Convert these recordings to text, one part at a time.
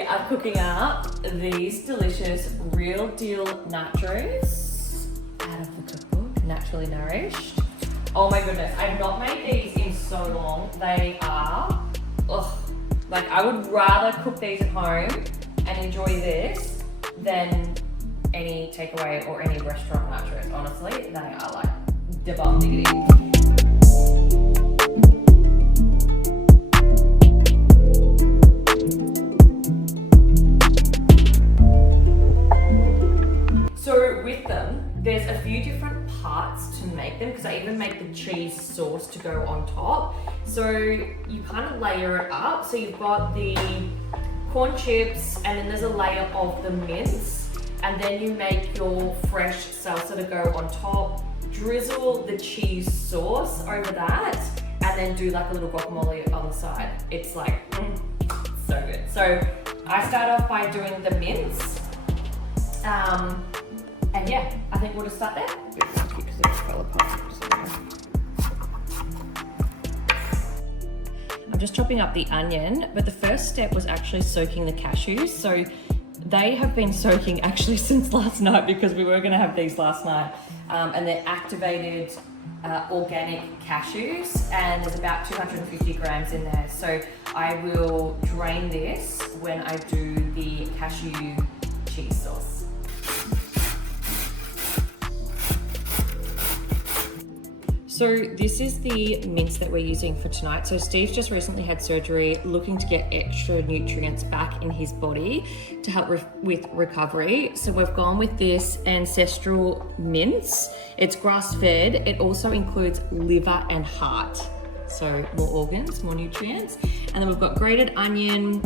we are cooking up these delicious Real Deal Nachos out of the cookbook, Naturally Nourished. Oh my goodness, I've not made these in so long. They are, like I would rather cook these at home and enjoy this than any takeaway or any restaurant nachos. Honestly, they are like the bomb diggity. So with them, there's a few different parts to make them because I even make the cheese sauce to go on top. So you kind of layer it up. So you've got the corn chips and then there's a layer of the mince, and then you make your fresh salsa to go on top, drizzle the cheese sauce over that, and then do like a little guacamole on the side. It's like, so good. So I start off by doing the mince. And yeah, I think we'll just start there. I'm just chopping up the onion, but the first step was actually soaking the cashews. So they have been soaking actually since last night because we were gonna have these last night. And they're activated organic cashews, and there's about 250 grams in there. So I will drain this when I do the cashew cheese sauce. So this is the mince that we're using for tonight. So Steve just recently had surgery, looking to get extra nutrients back in his body to help with recovery. So we've gone with this ancestral mince. It's grass-fed. It also includes liver and heart. So more organs, more nutrients. And then we've got grated onion,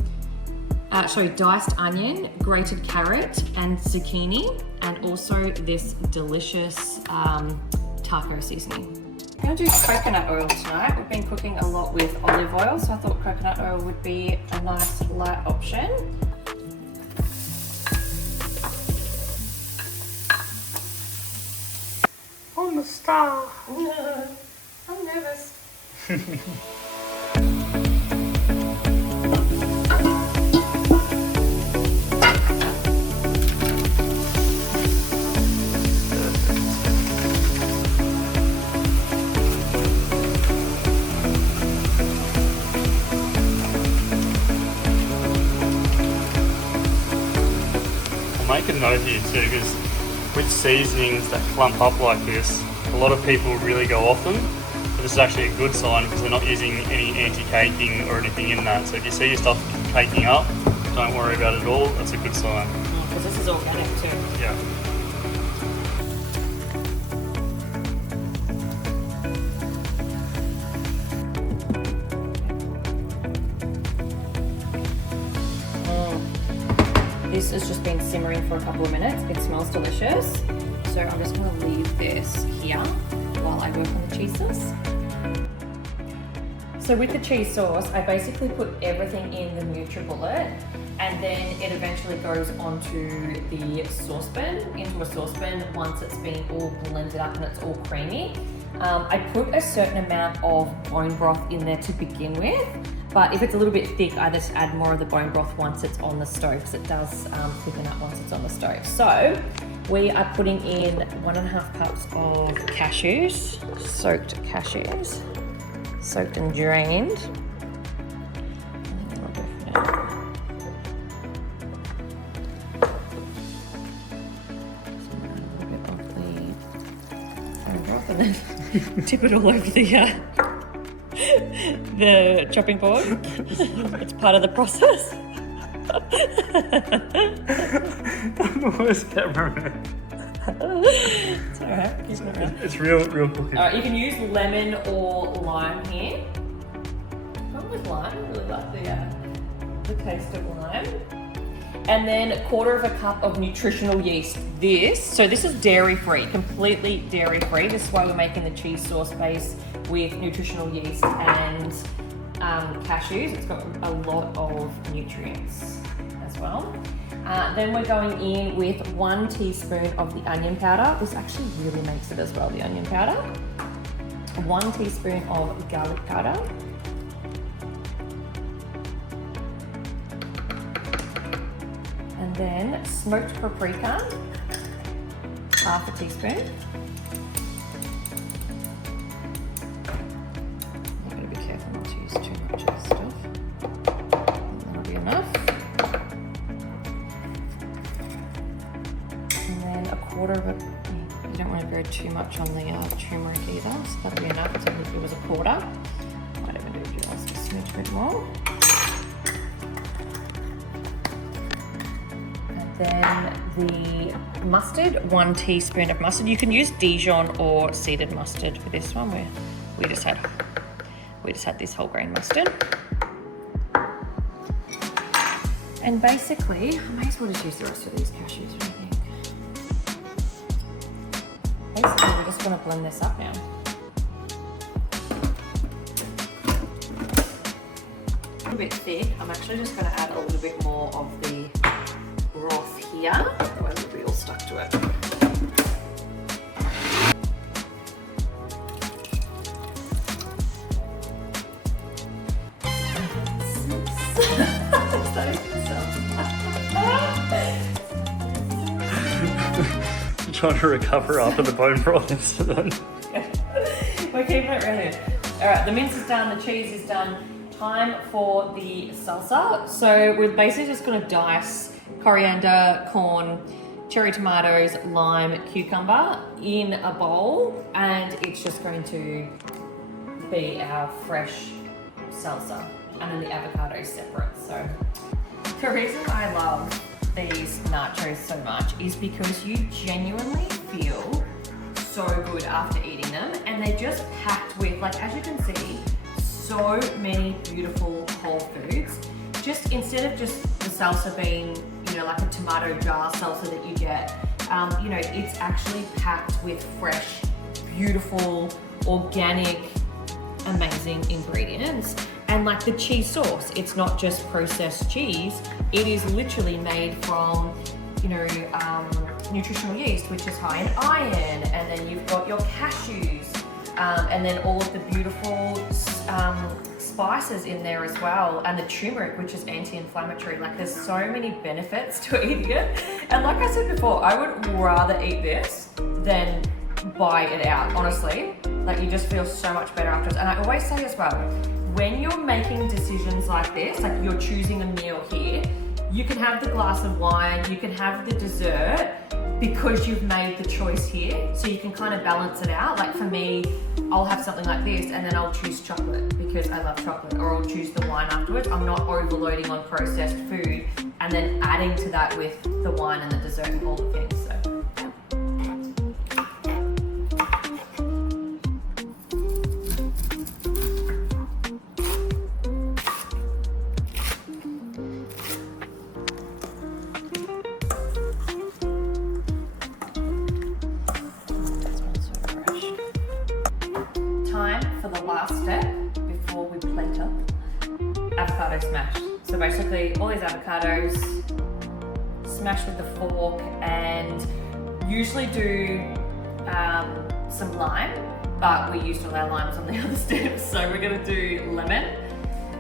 diced onion, grated carrot and zucchini, and also this delicious taco seasoning. I'm going to do coconut oil tonight. We've been cooking a lot with olive oil, so I thought coconut oil would be a nice light option. I'm a star. I'm nervous. Make a note here too, because with seasonings that clump up like this, a lot of people really go off them. But this is actually a good sign because they're not using any anti-caking or anything in that. So if you see your stuff caking up, don't worry about it at all. That's a good sign. Because this is organic too. Yeah. This has just been simmering for a couple of minutes. It smells delicious. So I'm just going to leave this here while I work on the cheese sauce. So with the cheese sauce, I basically put everything in the NutriBullet, and then it eventually goes onto the saucepan, into a saucepan once it's been all blended up and it's all creamy. I put a certain amount of bone broth in there to begin with. But if it's a little bit thick, I just add more of the bone broth once it's on the stove, because it does thicken up once it's on the stove. So we are putting in 1.5 cups of cashews, soaked cashews, soaked and drained. And then we'll go for now. A little bit of the bone broth and then tip it all over the chopping board. It's part of the process. I'm the worst cameraman. It's alright. It's real cooking. Alright, you can use lemon or lime here. Gone with lime. I really like the taste of lime. And then 1/4 cup of nutritional yeast. This is dairy-free, completely dairy-free. This is why we're making the cheese sauce base with nutritional yeast and cashews. It's got a lot of nutrients as well. Then we're going in with 1 teaspoon of the onion powder. This actually really makes it as well, the onion powder. 1 teaspoon of garlic powder. And then smoked paprika, half a teaspoon. I'm going to be careful not to use too much of this stuff. That'll be enough. And then a quarter of it. You don't want to go too much on the turmeric either, so that'll be enough. So it was a quarter. Might even do just a smidge bit more. Then the mustard, 1 teaspoon of mustard. You can use Dijon or seeded mustard for this one. We just had this whole grain mustard. And basically, I may as well just use the rest of these cashews. What do you think? Basically, we're just going to blend this up now. A little bit thick. I'm actually just going to add a little bit more of the broth here, otherwise it'll be all stuck to it. Trying to recover after the bone broth incident. We're keeping it really good. All right, the mince is done, the cheese is done. Time for the salsa. So we're basically just going to dice coriander, corn, cherry tomatoes, lime, cucumber in a bowl, and it's just going to be our fresh salsa, and then the avocado is separate. So the reason I love these nachos so much is because you genuinely feel so good after eating them, and they're just packed with, like, as you can see, so many beautiful whole foods. Just instead of just the salsa being, you know, like a tomato jar salsa that you get, you know, it's actually packed with fresh, beautiful, organic, amazing ingredients. And like the cheese sauce, it's not just processed cheese, it is literally made from, you know, nutritional yeast, which is high in iron, and then you've got your cashews, and then all of the beautiful spices in there as well, and the turmeric, which is anti-inflammatory. Like, there's so many benefits to eating it. And like I said before, I would rather eat this than buy it out, honestly. Like, you just feel so much better afterwards. And I always say as well, when you're making decisions like this, like you're choosing a meal here, you can have the glass of wine, you can have the dessert, because you've made the choice here, so you can kind of balance it out. Like for me, I'll have something like this and then I'll choose chocolate because I love chocolate, or I'll choose the wine afterwards. I'm not overloading on processed food and then adding to that with the wine and the dessert and all the things. So time for the last step before we plate up. Avocado smash. So basically all these avocados smash with the fork, and usually do some lime, but we used all our limes on the other steps. So we're gonna do lemon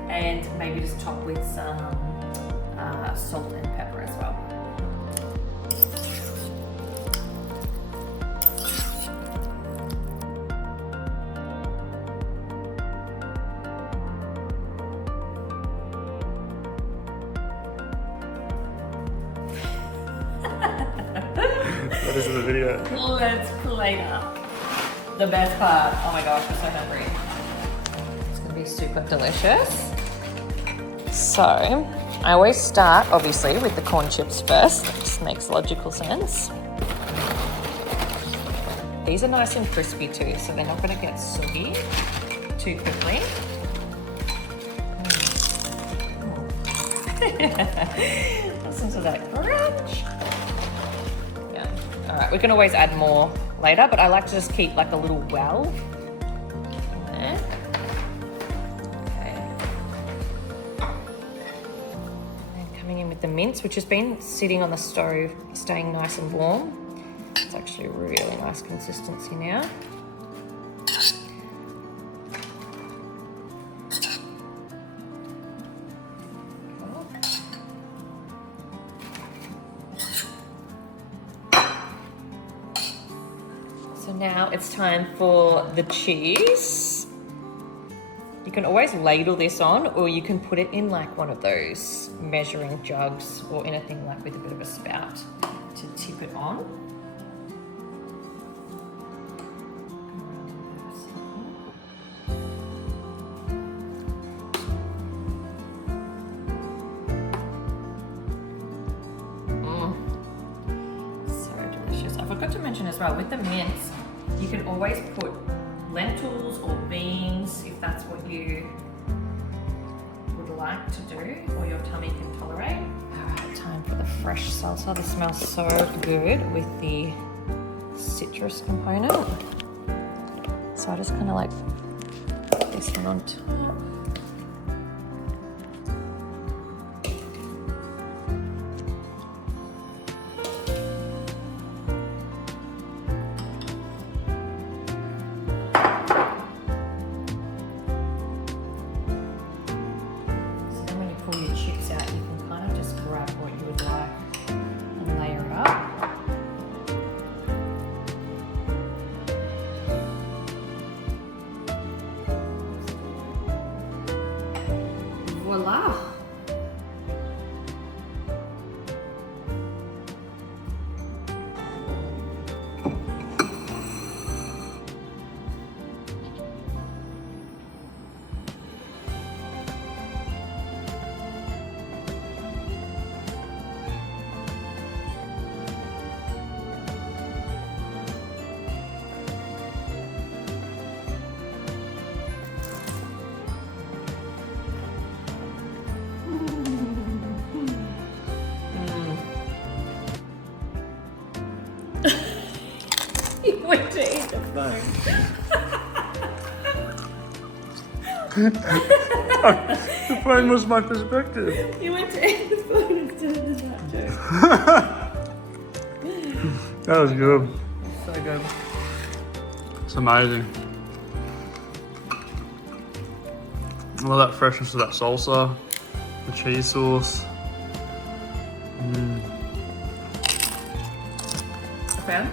and maybe just top with some salt and pepper as well. That is the video. Let's plate up. The best part. Oh my gosh, I'm so hungry. It's gonna be super delicious. So, I always start, obviously, with the corn chips first. That just makes logical sense. These are nice and crispy too, so they're not gonna get soggy too quickly. Listen to that crunch. Yeah. All right, we can always add more later, but I like to just keep like a little well in there. Okay. And coming in with the mince, which has been sitting on the stove, staying nice and warm. It's actually a really nice consistency now. Now it's time for the cheese. You can always ladle this on, or you can put it in like one of those measuring jugs or anything like with a bit of a spout to tip it on. I forgot to mention as well, with the mince, you can always put lentils or beans if that's what you would like to do or your tummy can tolerate. Alright, time for the fresh salsa. This smells so good with the citrus component. So I just kind of like put this one on top. Pull your chips out, you can kind of just grab what you would like and layer it up. Voila! You went to eat the phone. The phone was my perspective. You went to eat the phone instead of the nacho. That was good. So good. It's amazing. I love that freshness of that salsa, the cheese sauce. Okay.